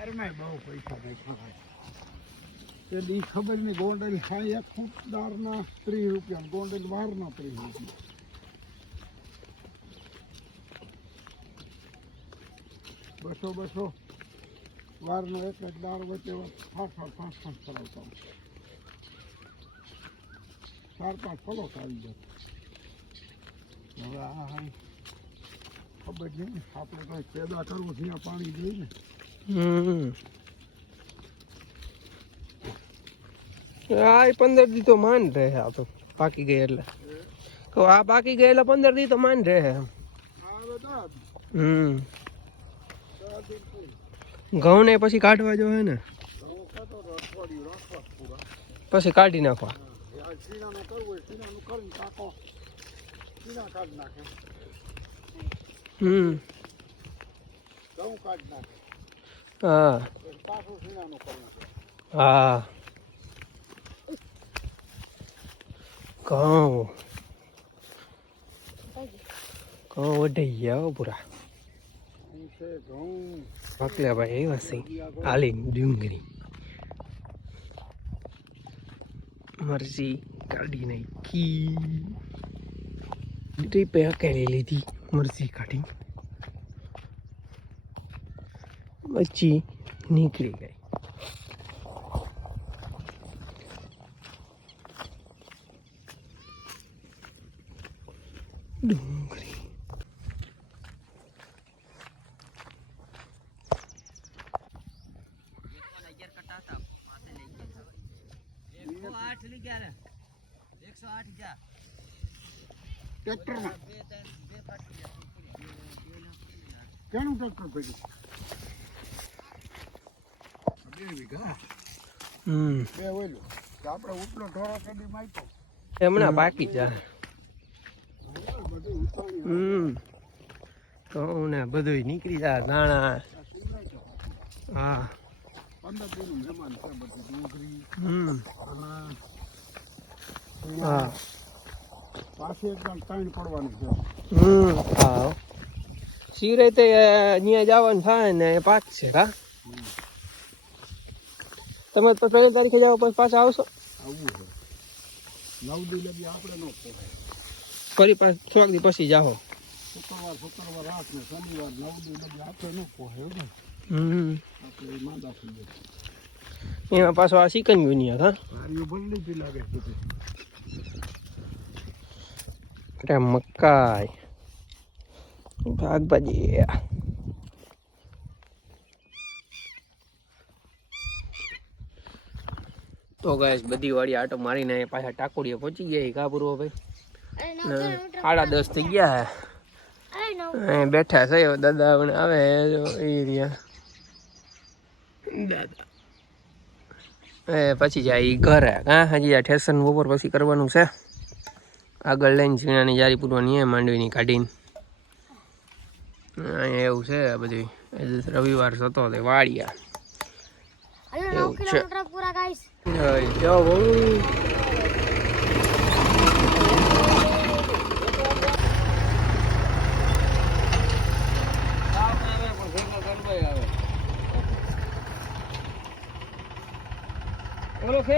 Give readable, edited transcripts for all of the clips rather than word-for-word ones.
વારમાં બહુ પૈસા નાખ્યા તે દી ખબર નહીં ગોંડલ હા 1 ફૂટ દારના 30 રૂપિયા ગોંડલ વારના 30 રૂપિયા બસો વારનો એક જ દાર વચ્ચે 5 કરાવતા 4-5 ફલોટ આવી જાય હવે ખબર નહીં આપણે કંઈ પેદા કરવું ત્યાં પાણી જોઈએ ને આ 15 દી તો માંડ રહે આ તો પાકી ગઈ એટલે તો આ પાકી ગઈ એટલે 15 દી તો માંડ રહે ઘઉં ને પછી કાઢવા જો હે ને પછી કાઢી નાખવા હા હા ઘઉં વઢાઈ ગયા પૂરા પકડ્યા ભાઈ એવા છે આલી ડુંગળી મરચી કાઢી નાખી ટ્રીપે હકેલી લીધી મરચી કાઢી પછી નીકળી ગઈ ડુંગળી ટ્રેક્ટરમાં કેનું ટ્રેક્ટર પડ્યું 2 વીઘા 2 ઓલું આપણે ઉપલો ઢોરો કદી માઈકો હમણાં બાકી જાય ઘઉં ને બધું નીકળી જાય દાણા હા 15 દિનનું મહેમાન છે બધી ડુંગળી હા પાછી એકદમ ટાઈમ પડવાનું છે હા શિરે તે અહીંયા જવાનું થાય ને પાક છે કા તમે તો 1 તારીખે જાવ પછી પાછા આવશો આવું છે 9 દી લગી આપણે ન પહોંચાય ફરી 6 દી પછી જાઓ શુક્રવાર રાત ને શનિવાર 9 દી લગી આપણે ન પહોંચાય આપણે માંદા થઈ જાય એમાં પાછો આ ચિકન ગુનિયા હા બદલી પી લાગે છે મકાઈ શાકભાજી તો ગાઈસ બધી વાળી આટો મારીને પાછા ટાકોડીએ પહોંચી ગયા કા પૂર્વ ભાઈ 10:30 થઈ ગયા હે બેઠા છે દાદા પણ આવે એ રહ્યા દાદા પછી જાય ઘરે હા હજી આ ઠેસન બપોર પછી કરવાનું છે આગળ લઈને ઝીણાની જારી પૂરવાની એ માંડવીની કાઢીને અહીંયા એવું છે બધું રવિવાર હતો તે વાળિયા એવું છે જાઓ બહુ ઓલો છે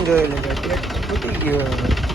જોઈ લેજો ફૂટી ગયો